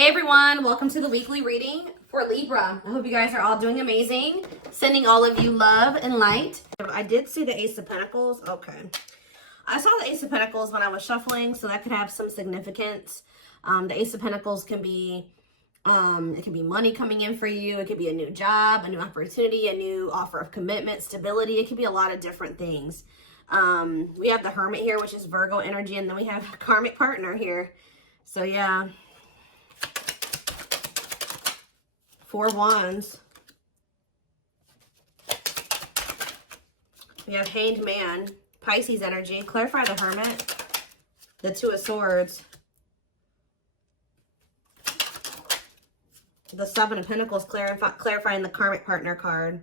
Hey everyone, welcome to the weekly reading for Libra. I hope you guys are all doing amazing. Sending all of you love and light. I did see the Ace of Pentacles. Okay. I saw the Ace of Pentacles when I was shuffling, so that could have some significance. The Ace of Pentacles can be, it can be money coming in for you. It could be a new job, a new opportunity, a new offer of commitment, stability. It could be a lot of different things. We have the Hermit here, which is Virgo energy, and then we have a karmic partner here. So yeah. 4 Wands. We have Hanged Man, Pisces energy. Clarify the Hermit. The 2 of Swords. The 7 of Pentacles, clarifying the karmic partner card.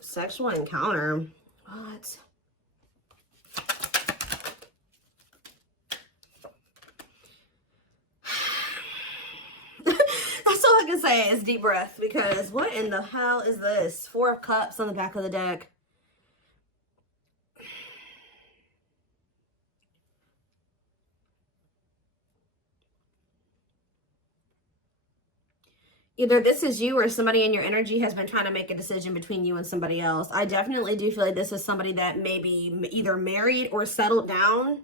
Sexual encounter. What? That's all I can say is deep breath, because what in the hell is this? 4 of Cups on the back of the deck. Either this is you or somebody in your energy has been trying to make a decision between you and somebody else. I definitely do feel like this is somebody that may be either married or settled down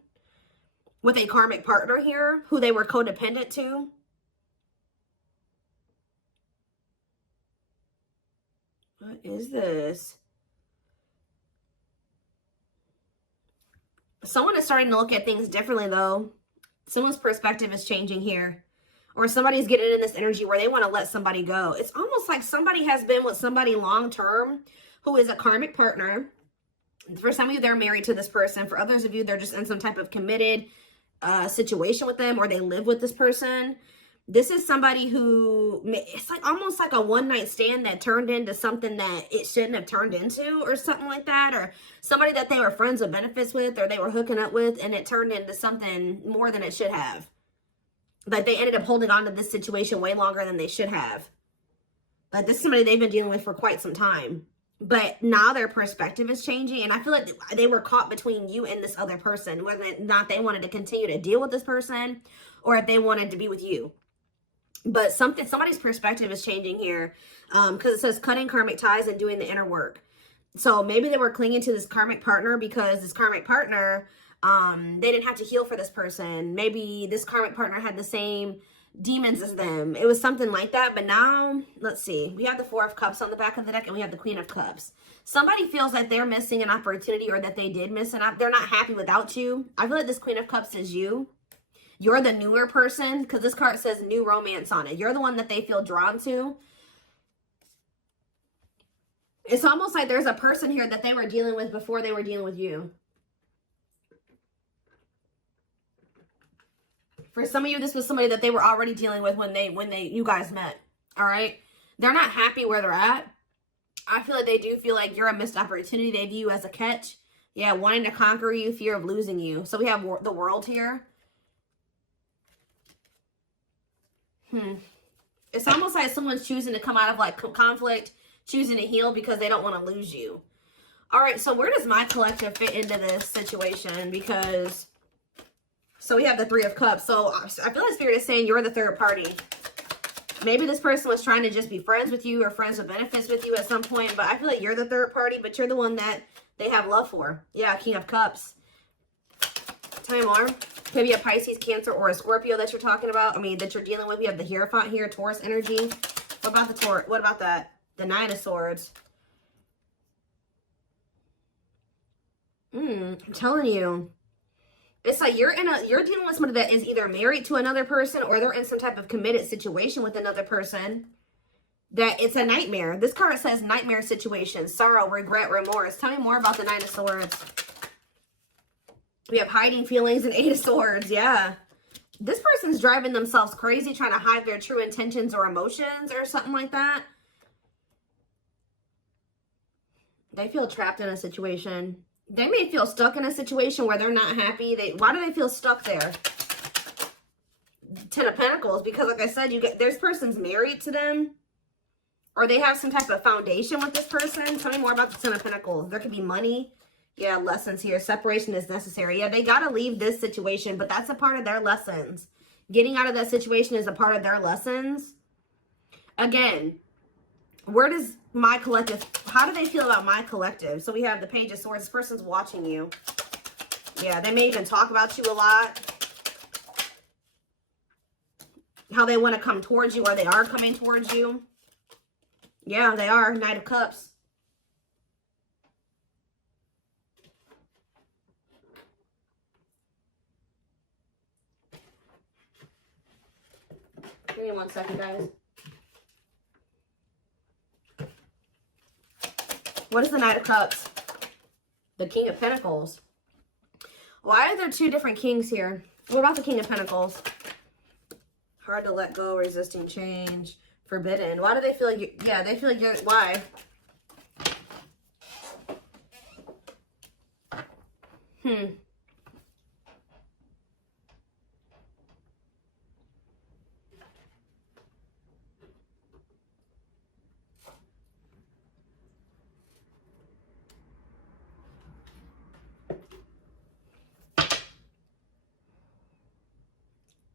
with a karmic partner here who they were codependent to. What is this? Someone is starting to look at things differently, though. Someone's perspective is changing here. Or somebody's getting in this energy where they want to let somebody go. It's almost like somebody has been with somebody long-term who is a karmic partner. For some of you, they're married to this person. For others of you, they're just in some type of committed situation with them, or they live with this person. This is somebody who, it's like almost like a one-night stand that turned into something that it shouldn't have turned into, or something like that. Or somebody that they were friends with benefits with, or they were hooking up with, and it turned into something more than it should have. Like they ended up holding on to this situation way longer than they should have. Like this is somebody they've been dealing with for quite some time. But now their perspective is changing. And I feel like they were caught between you and this other person. Whether or not they wanted to continue to deal with this person, or if they wanted to be with you. But somebody's perspective is changing here. Because it says cutting karmic ties and doing the inner work. So maybe they were clinging to this karmic partner because this karmic partner, they didn't have to heal for this person. Maybe this karmic partner had the same demons as them. It was something like that. But now, let's see. We have the 4 of Cups on the back of the deck, and we have the Queen of Cups. Somebody feels like they're missing an opportunity, or that they did miss an opportunity. They're not happy without you. I feel like this Queen of Cups is you. You're the newer person, because this card says new romance on it. You're the one that they feel drawn to. It's almost like there's a person here that they were dealing with before they were dealing with you. For some of you, this was somebody that they were already dealing with when you guys met. All right. They're not happy where they're at. I feel like they do feel like you're a missed opportunity. They view you as a catch. Yeah. Wanting to conquer you, fear of losing you. So we have the World here. It's almost like someone's choosing to come out of like conflict, choosing to heal because they don't want to lose you. All right. So where does my collective fit into this situation? Because so we have the 3 of Cups. So I feel like Spirit is saying you're the third party. Maybe this person was trying to just be friends with you or friends with benefits with you at some point. But I feel like you're the third party, but you're the one that they have love for. Yeah, King of Cups. Tell me more. Could be a Pisces, Cancer, or a Scorpio that you're talking about. I mean, that you're dealing with. We have the Hierophant here, Taurus energy. What about the Taurus? What about that? The 9 of Swords. I'm telling you. It's like you're dealing with somebody that is either married to another person, or they're in some type of committed situation with another person. That it's a nightmare. This card says nightmare situation, sorrow, regret, remorse. Tell me more about the 9 of Swords. We have hiding feelings and 8 of Swords. Yeah. This person's driving themselves crazy, trying to hide their true intentions or emotions or something like that. They feel trapped in a situation. They may feel stuck in a situation where they're not happy. Why do they feel stuck there? 10 of Pentacles, because like I said, there's person's married to them, or they have some type of foundation with this person. Tell me more about the 10 of Pentacles. There could be money Yeah, lessons here. Separation is necessary. Yeah, they got to leave this situation, but that's a part of their lessons. Getting out of that situation is a part of their lessons. Again, where does my collective, how do they feel about my collective? So we have the Page of Swords. This person's watching you. Yeah, they may even talk about you a lot. How they want to come towards you, or they are coming towards you. Yeah, they are. Knight of Cups. Give me 1 second, guys. What is the Knight of Cups? The King of Pentacles. Why are there two different kings here? What about the King of Pentacles? Hard to let go, resisting change, forbidden. Why do they feel like you, yeah, they feel like you're, why?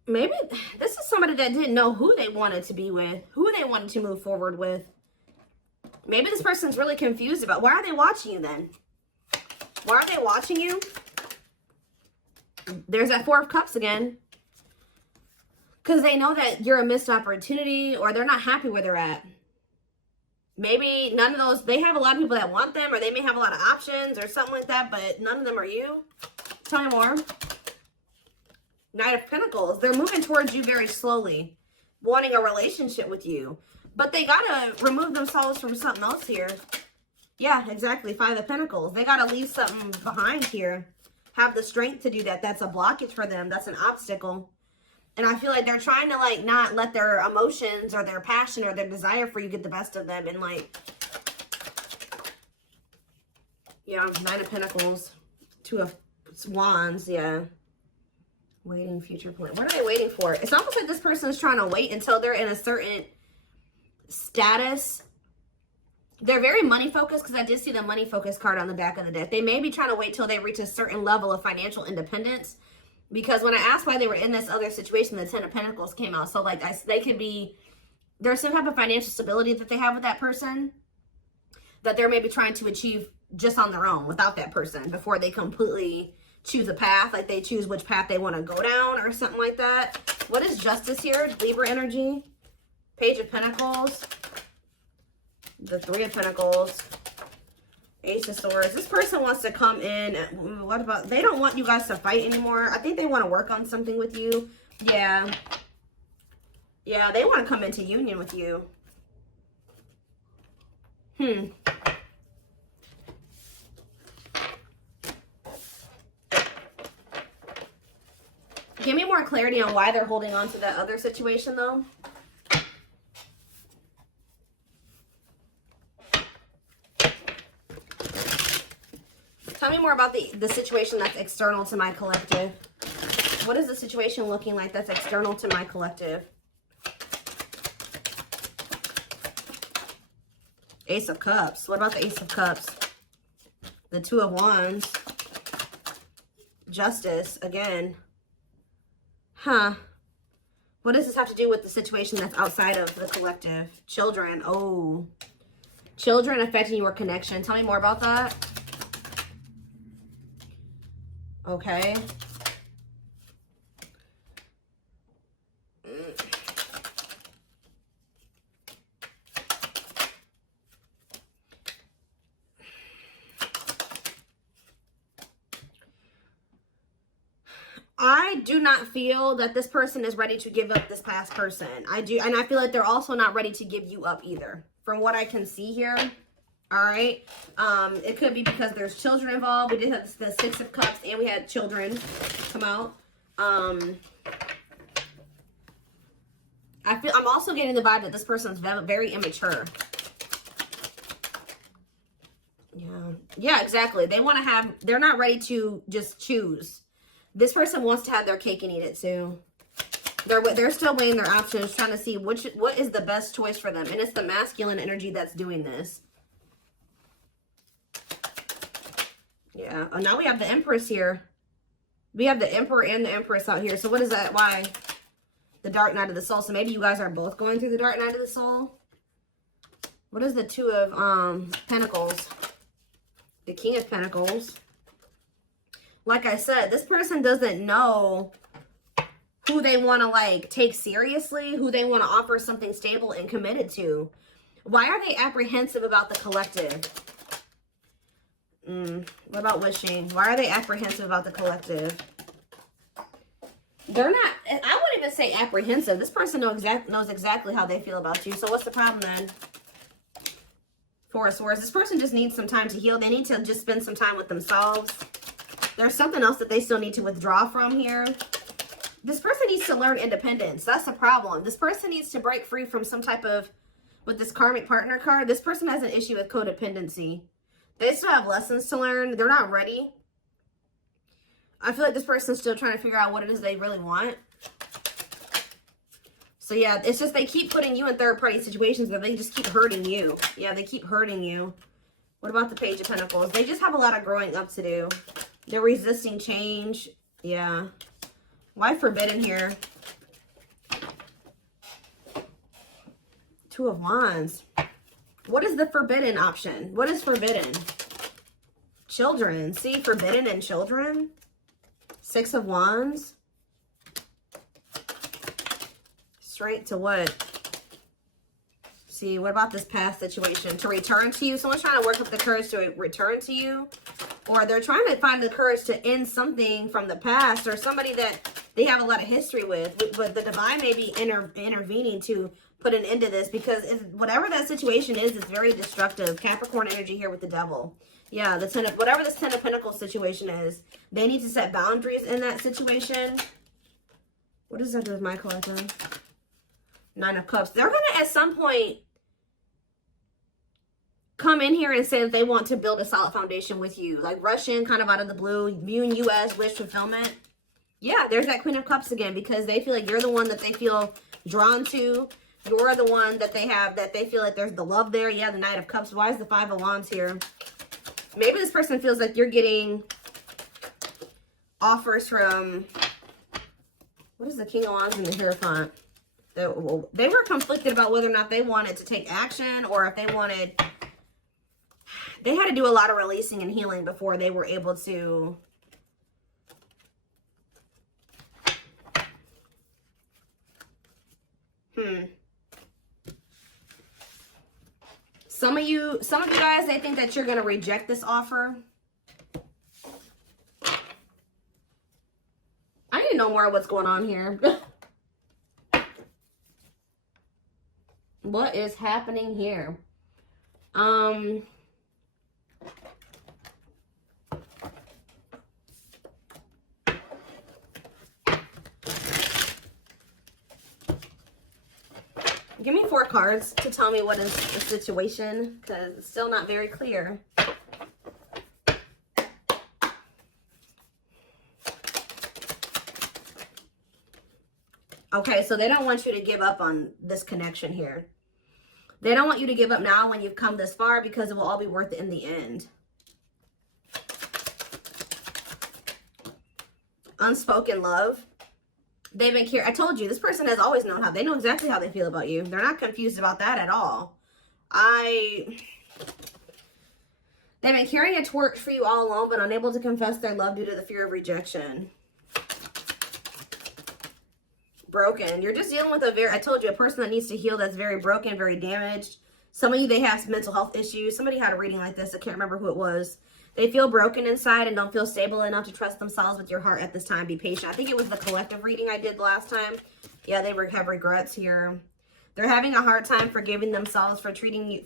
Maybe this is somebody that didn't know who they wanted to be with, who they wanted to move forward with. Maybe this person's really confused about, why are they watching you then? Why are they watching you? There's that Four of Cups again. Because they know that you're a missed opportunity, or they're not happy where they're at. Maybe none of those, they have a lot of people that want them, or they may have a lot of options or something like that, but none of them are you. Tell me more. Knight of Pentacles. They're moving towards you very slowly, wanting a relationship with you. But they got to remove themselves from something else here. Yeah, exactly. Five of Pentacles. They got to leave something behind here. Have the strength to do that. That's a blockage for them. That's an obstacle. And I feel like they're trying to, like, not let their emotions or their passion or their desire for you get the best of them. And, like, yeah, Nine of Pentacles. Two of Wands, yeah. Waiting, future plan. What are they waiting for? It's almost like this person is trying to wait until they're in a certain status. They're very money focused, because I did see the money focused card on the back of the deck. They may be trying to wait till they reach a certain level of financial independence. Because when I asked why they were in this other situation, the Ten of Pentacles came out. So, like, they could be, there's some type of financial stability that they have with that person that they're maybe trying to achieve just on their own without that person before they completely choose a path. Like, they choose which path they want to go down or something like that. What is Justice here? Libra energy. Page of Pentacles. The Three of Pentacles. Ace of Swords. This person wants to come in. What about, they don't want you guys to fight anymore. I think they want to work on something with you. Yeah. Yeah, they want to come into union with you. Give me more clarity on why they're holding on to that other situation, though. Tell me more about the situation that's external to my collective. What is the situation looking like that's external to my collective? Ace of Cups. What about the Ace of Cups? The Two of Wands. Justice again. What does this have to do with the situation that's outside of the collective? Children. Oh. Children affecting your connection. Tell me more about that. Okay. I do not feel that this person is ready to give up this past person. I do, and I feel like they're also not ready to give you up either, from what I can see here. All right. It could be because there's children involved. We did have the Six of Cups, and we had children come out. I'm also getting the vibe that this person's very immature. Yeah, exactly. They want to have, they're not ready to just choose. This person wants to have their cake and eat it too. They're still weighing their options, trying to see what is the best choice for them. And it's the masculine energy that's doing this. Yeah. Oh, now we have the Empress here. We have the Emperor and the Empress out here. So what is that? Why? The Dark Night of the Soul. So maybe you guys are both going through the Dark Night of the Soul. What is the Two of Pentacles? The King of Pentacles. Like I said, this person doesn't know who they want to like take seriously, who they want to offer something stable and committed to. Why are they apprehensive about the collective? What about wishing? Why are they apprehensive about the collective? They're not, I wouldn't even say apprehensive. This person knows exactly how they feel about you. So what's the problem then? Four of Swords. This person just needs some time to heal. They need to just spend some time with themselves. There's something else that they still need to withdraw from here. This person needs to learn independence. That's the problem. This person needs to break free from some type of, with this karmic partner card, this person has an issue with codependency. They still have lessons to learn. They're not ready. I feel like this person's still trying to figure out what it is they really want. So yeah, it's just they keep putting you in third-party situations where they just keep hurting you. Yeah, they keep hurting you. What about the Page of Pentacles? They just have a lot of growing up to do. They're resisting change. Yeah. Why forbidden here? Two of Wands. What is the forbidden option? What is forbidden? Children. See, forbidden and children. Six of Wands. Straight to what? See, what about this past situation? To return to you. Someone's trying to work up the courage to return to you. Or they're trying to find the courage to end something from the past. Or somebody that they have a lot of history with. But the divine may be intervening to put an end to this. Because whatever that situation is, it's very destructive. Capricorn energy here with the Devil. Yeah, the Ten of, whatever this Ten of Pentacles situation is, they need to set boundaries in that situation. What does that do with my collective? Nine of Cups. They're going to, at some point, come in here and say that they want to build a solid foundation with you. Like rush in kind of out of the blue. You and you as wish fulfillment. Yeah, there's that Queen of Cups again. Because they feel like you're the one that they feel drawn to. You're the one that they have, that they feel like there's the love there. Yeah, the Knight of Cups. Why is the Five of Wands here? Maybe this person feels like you're getting offers from, what is the King of Wands and the Hierophant? They were conflicted about whether or not they wanted to take action or if they wanted, they had to do a lot of releasing and healing before they were able to Some of you guys, they think that you're going to reject this offer. I need to know more of what's going on here. What is happening here? Give me 4 cards to tell me what is the situation, because it's still not very clear. Okay, so they don't want you to give up on this connection here. They don't want you to give up now when you've come this far, because it will all be worth it in the end. Unspoken love. They've been I told you, this person has always known how. They know exactly how they feel about you. They're not confused about that at all. They've been carrying a torch for you all along, but unable to confess their love due to the fear of rejection. Broken. You're just dealing with I told you, a person that needs to heal, that's very broken, very damaged. Some of you, they have some mental health issues. Somebody had a reading like this. I can't remember who it was. They feel broken inside and don't feel stable enough to trust themselves with your heart at this time. Be patient. I think it was the collective reading I did last time. Yeah, they have regrets here. They're having a hard time forgiving themselves for treating you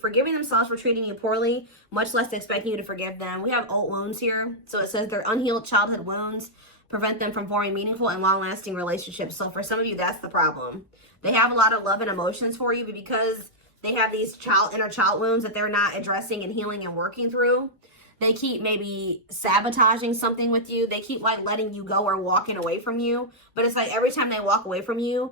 poorly, much less expecting you to forgive them. We have old wounds here. So it says their unhealed childhood wounds prevent them from forming meaningful and long-lasting relationships. So for some of you, that's the problem. They have a lot of love and emotions for you, but because they have these inner child wounds that they're not addressing and healing and working through, they keep maybe sabotaging something with you. They keep like letting you go or walking away from you. But it's like every time they walk away from you,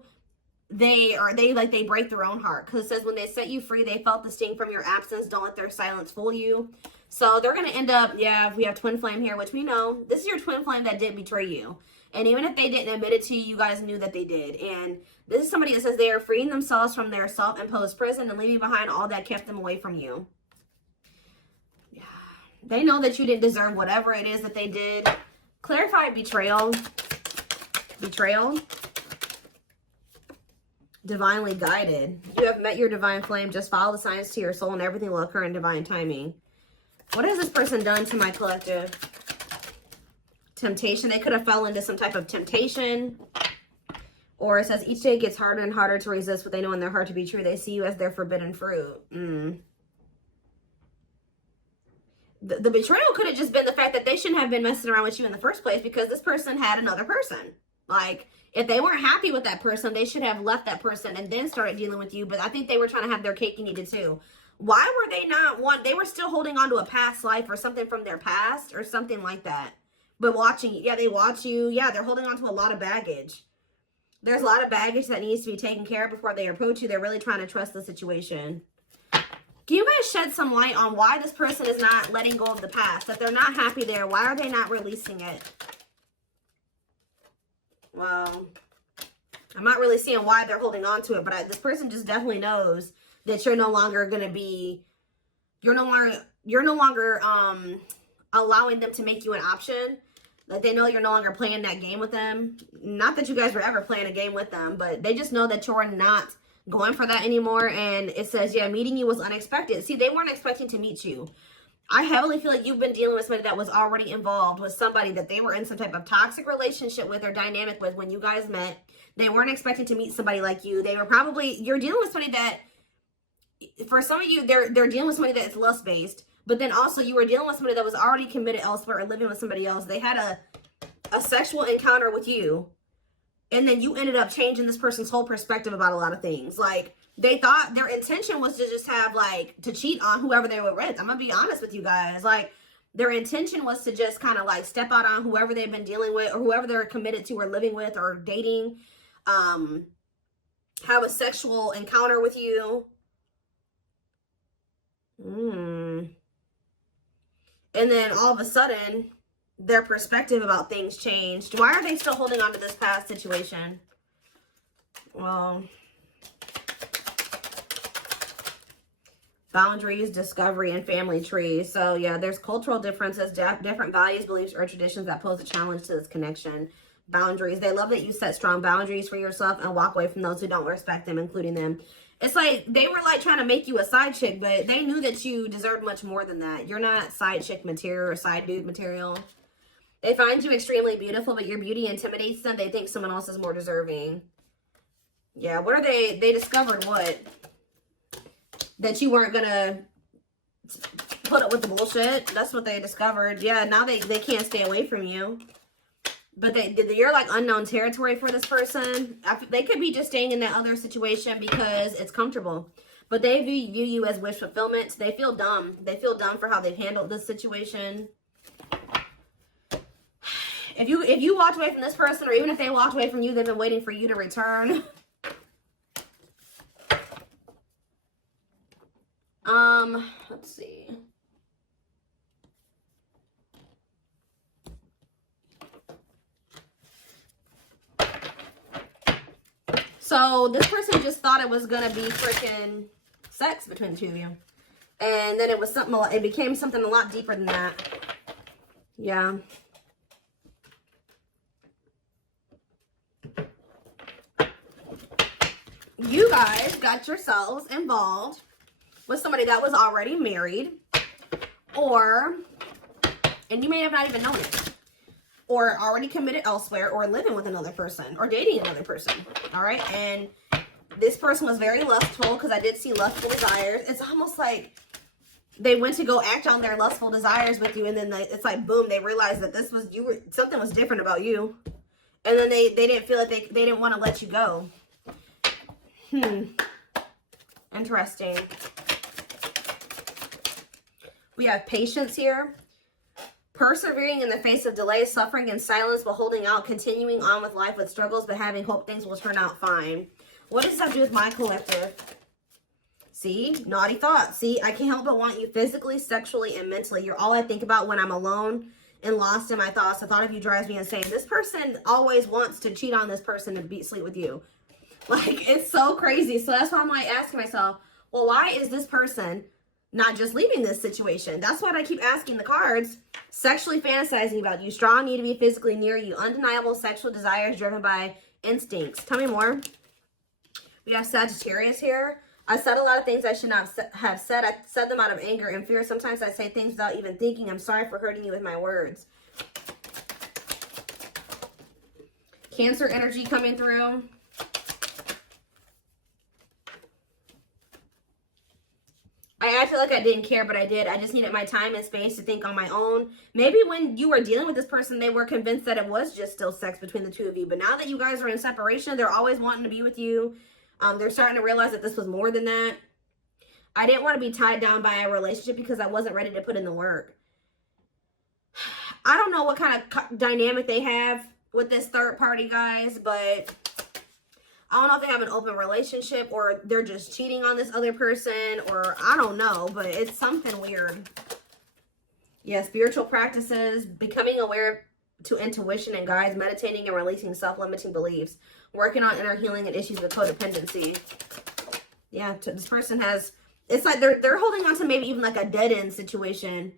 they break their own heart. Because it says when they set you free, they felt the sting from your absence. Don't let their silence fool you. So they're going to end up, yeah, we have twin flame here, which we know. This is your twin flame that did betray you. And even if they didn't admit it to you, you guys knew that they did. And this is somebody that says they are freeing themselves from their self-imposed prison and leaving behind all that kept them away from you. Yeah. They know that you didn't deserve whatever it is that they did. Clarify betrayal. Betrayal. Divinely guided. You have met your divine flame. Just follow the signs to your soul and everything will occur in divine timing. What has this person done to my collective? Temptation. They could have fell into some type of temptation. Or it says each day gets harder and harder to resist what they know in their heart to be true. They see you as their forbidden fruit. The betrayal could have just been the fact that they shouldn't have been messing around with you in the first place because this person had another person. Like, if they weren't happy with that person, they should have left that person and then started dealing with you. But I think they were trying to have their cake and eat it too. Why were they not they were still holding on to a past life or something from their past or something like that. But watching, yeah, they watch you. Yeah, they're holding on to a lot of baggage. There's a lot of baggage that needs to be taken care of before they approach you. They're really trying to trust the situation. Can you guys shed some light on why this person is not letting go of the past? That they're not happy there. Why are they not releasing it? Well, I'm not really seeing why they're holding on to it, but this person just definitely knows that you're no longer going to be, you're no longer allowing them to make you an option. Like, they know you're no longer playing that game with them. Not that you guys were ever playing a game with them, but they just know that you're not going for that anymore. And it says, yeah, meeting you was unexpected. See, they weren't expecting to meet you. I heavily feel like you've been dealing with somebody that was already involved with somebody that they were in some type of toxic relationship with or dynamic with when you guys met. They weren't expecting to meet somebody like you. They were probably, you're dealing with somebody that, for some of you, they're dealing with somebody that's lust-based. But then also you were dealing with somebody that was already committed elsewhere or living with somebody else. They had a sexual encounter with you. And then you ended up changing this person's whole perspective about a lot of things. Like, they thought their intention was to just have, like, to cheat on whoever they were with. I'm going to be honest with you guys. Like, their intention was to just kind of, like, step out on whoever they've been dealing with or whoever they're committed to or living with or dating. Have a sexual encounter with you. And then all of a sudden, their perspective about things changed. Why are they still holding on to this past situation? Well, boundaries, discovery, and family trees. So yeah, there's cultural differences, different values, beliefs, or traditions that pose a challenge to this connection. Boundaries. They love that you set strong boundaries for yourself and walk away from those who don't respect them, including them. It's like they were like trying to make you a side chick, but they knew that you deserved much more than that. You're not side chick material or side dude material. They find you extremely beautiful, but your beauty intimidates them. They think someone else is more deserving. Yeah, what are they? They discovered what? That you weren't going to put up with the bullshit. That's what they discovered. Yeah, now they can't stay away from you. But you're like unknown territory for this person. They could be just staying in that other situation because it's comfortable. But they view you as wish fulfillment. They feel dumb. They feel dumb for how they've handled this situation. If you walked away from this person, or even if they walked away from you, they've been waiting for you to return. Let's see. So this person just thought it was gonna be freaking sex between the two of you, and then it was something. It became something a lot deeper than that. Yeah. You guys got yourselves involved with somebody that was already married, and you may have not even known it, or already committed elsewhere, or living with another person, or dating another person, all right? And this person was very lustful, because I did see lustful desires. It's almost like they went to go act on their lustful desires with you, and then it's like, boom, they realized that something was different about you, and then they didn't feel like they didn't want to let you go. Interesting. We have patience here. Persevering in the face of delay, suffering, and silence, but holding out, continuing on with life with struggles, but having hope things will turn out fine. What does that do with my collective? See, naughty thoughts. See, I can't help but want you physically, sexually, and mentally. You're all I think about when I'm alone and lost in my thoughts. The thought of you drives me insane. This person always wants to cheat on this person and sleep with you. Like, it's so crazy. So that's why I'm like asking myself, well, why is this person not just leaving this situation? That's what I keep asking the cards. Sexually fantasizing about you. Strong need to be physically near you. Undeniable sexual desires driven by instincts. Tell me more. We have Sagittarius here. I said a lot of things I should not have said. I said them out of anger and fear. Sometimes I say things without even thinking. I'm sorry for hurting you with my words. Cancer energy coming through. I acted like I didn't care, but I did. I just needed my time and space to think on my own. Maybe when you were dealing with this person, they were convinced that it was just still sex between the two of you. But now that you guys are in separation, they're always wanting to be with you. They're starting to realize that this was more than that. I didn't want to be tied down by a relationship because I wasn't ready to put in the work. I don't know what kind of dynamic they have with this third party, guys, but I don't know if they have an open relationship or they're just cheating on this other person, or I don't know, but it's something weird. Yeah, spiritual practices, becoming aware to intuition and guides, meditating and releasing self-limiting beliefs, working on inner healing and issues with codependency. Yeah, this person has, it's like they're holding on to maybe even like a dead-end situation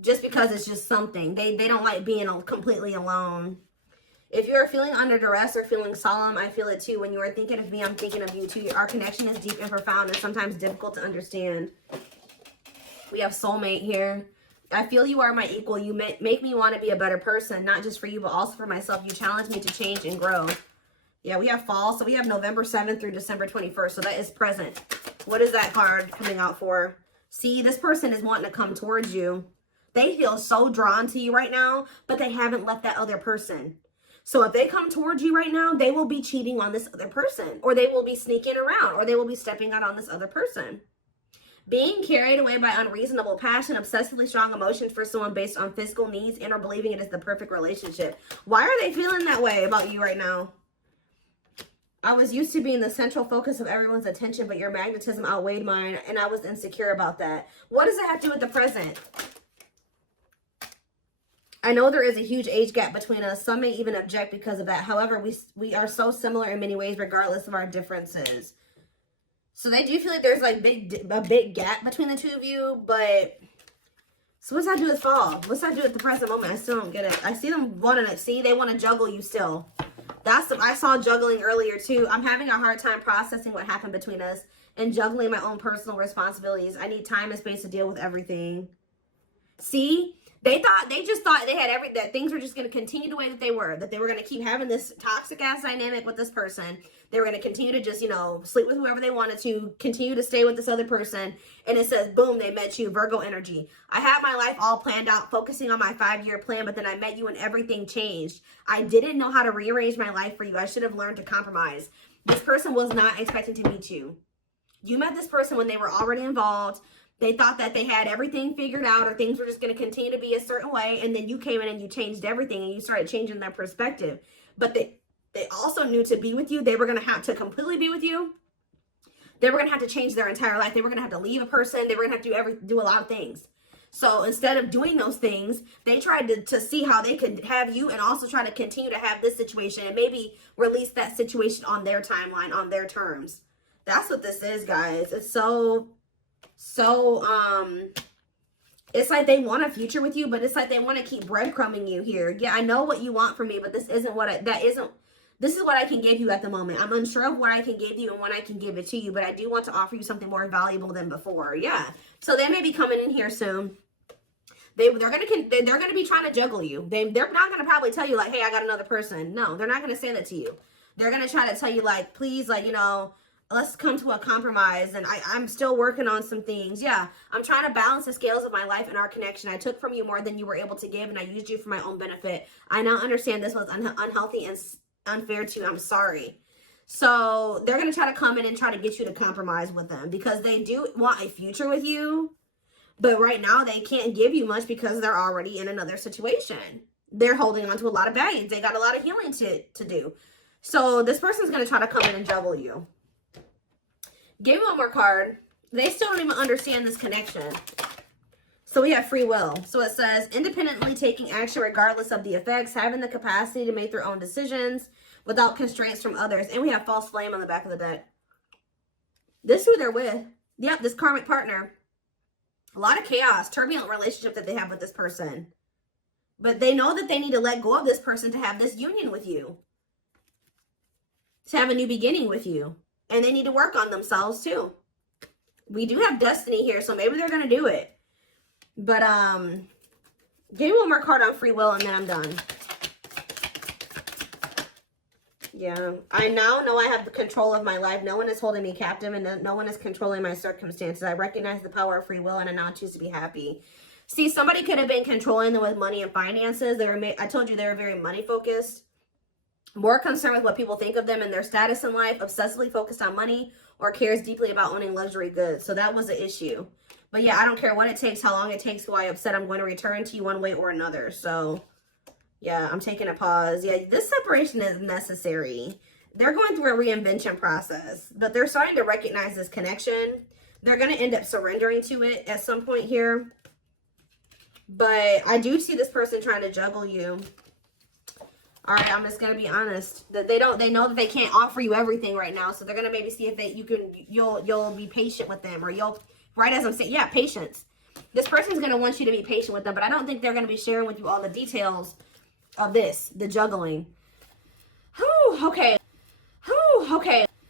just because it's just something. They don't like being completely alone. If you're feeling under duress or feeling solemn, I feel it too. When you are thinking of me, I'm thinking of you too. Our connection is deep and profound and sometimes difficult to understand. We have soulmate here. I feel you are my equal. You make me want to be a better person, not just for you, but also for myself. You challenge me to change and grow. Yeah, we have fall. So we have November 7th through December 21st. So that is present. What is that card coming out for? See, this person is wanting to come towards you. They feel so drawn to you right now, but they haven't left that other person. So if they come towards you right now, they will be cheating on this other person, or they will be sneaking around, or they will be stepping out on this other person. Being carried away by unreasonable passion, obsessively strong emotions for someone based on physical needs, and or believing it is the perfect relationship. Why are they feeling that way about you right now? I was used to being the central focus of everyone's attention, but your magnetism outweighed mine, and I was insecure about that. What does it have to do with the present? I know there is a huge age gap between us. Some may even object because of that. However, we are so similar in many ways, regardless of our differences. So they do feel like there's like a big gap between the two of you, but so what's that do with fall? What's that do with the present moment? I still don't get it. I see them wanting to see, they want to juggle you still. I saw juggling earlier too. I'm having a hard time processing what happened between us and juggling my own personal responsibilities. I need time and space to deal with everything. See? They just thought they had that things were just going to continue the way that they were going to keep having this toxic ass dynamic with this person. They were going to continue to just, sleep with whoever they wanted to, continue to stay with this other person. And it says, boom, they met you, Virgo energy. I had my life all planned out, focusing on my 5-year plan, but then I met you and everything changed. I didn't know how to rearrange my life for you. I should have learned to compromise. This person was not expecting to meet you. You met this person when they were already involved. They thought that they had everything figured out, or things were just going to continue to be a certain way. And then you came in and you changed everything and you started changing their perspective. But they also knew to be with you, they were going to have to completely be with you. They were going to have to change their entire life. They were going to have to leave a person. They were going to have to do a lot of things. So instead of doing those things, they tried to see how they could have you and also try to continue to have this situation and maybe release that situation on their timeline, on their terms. That's what this is, guys. It's so it's like they want a future with you, but it's like they want to keep breadcrumbing you here. Yeah, I know what you want from me, but this isn't this is what I can give you at the moment. I'm unsure of what I can give you and when I can give it to you, but I do want to offer you something more valuable than before. Yeah. So they may be coming in here soon. They're gonna be trying to juggle you. They're not gonna probably tell you like, hey, I got another person. No, they're not gonna say that to you. They're gonna try to tell you like, please, like, let's come to a compromise, and I'm still working on some things. Yeah, I'm trying to balance the scales of my life and our connection. I took from you more than you were able to give, and I used you for my own benefit. I now understand this was unhealthy and unfair to you. I'm sorry. So they're going to try to come in and try to get you to compromise with them because they do want a future with you. But right now they can't give you much because they're already in another situation. They're holding on to a lot of baggage. They got a lot of healing to do. So this person's going to try to come in and juggle you. Give me one more card. They still don't even understand this connection. So we have free will. So it says, independently taking action regardless of the effects, having the capacity to make their own decisions without constraints from others. And we have false flame on the back of the deck. This is who they're with. Yep, this karmic partner. A lot of chaos, turbulent relationship that they have with this person. But they know that they need to let go of this person to have this union with you. To have a new beginning with you. And they need to work on themselves too. We do have destiny here, so maybe they're going to do it. But, give me one more card on free will and then I'm done. Yeah, I now know I have the control of my life. No one is holding me captive and no one is controlling my circumstances. I recognize the power of free will and I now choose to be happy. See, somebody could have been controlling them with money and finances. I told you they were very money focused. More concerned with what people think of them and their status in life. Obsessively focused on money or cares deeply about owning luxury goods. So that was the issue. But yeah, I don't care what it takes, how long it takes, who I upset. I'm going to return to you one way or another. So yeah, I'm taking a pause. Yeah, this separation is necessary. They're going through a reinvention process, but they're starting to recognize this connection. They're going to end up surrendering to it at some point here. But I do see this person trying to juggle you. All right, I'm just going to be honest. That they know that they can't offer you everything right now, so they're going to maybe see if you'll be patient with them, or you'll, right as I'm saying, yeah, patience. This person's going to want you to be patient with them, but I don't think they're going to be sharing with you all the details of this, the juggling. Whew, okay.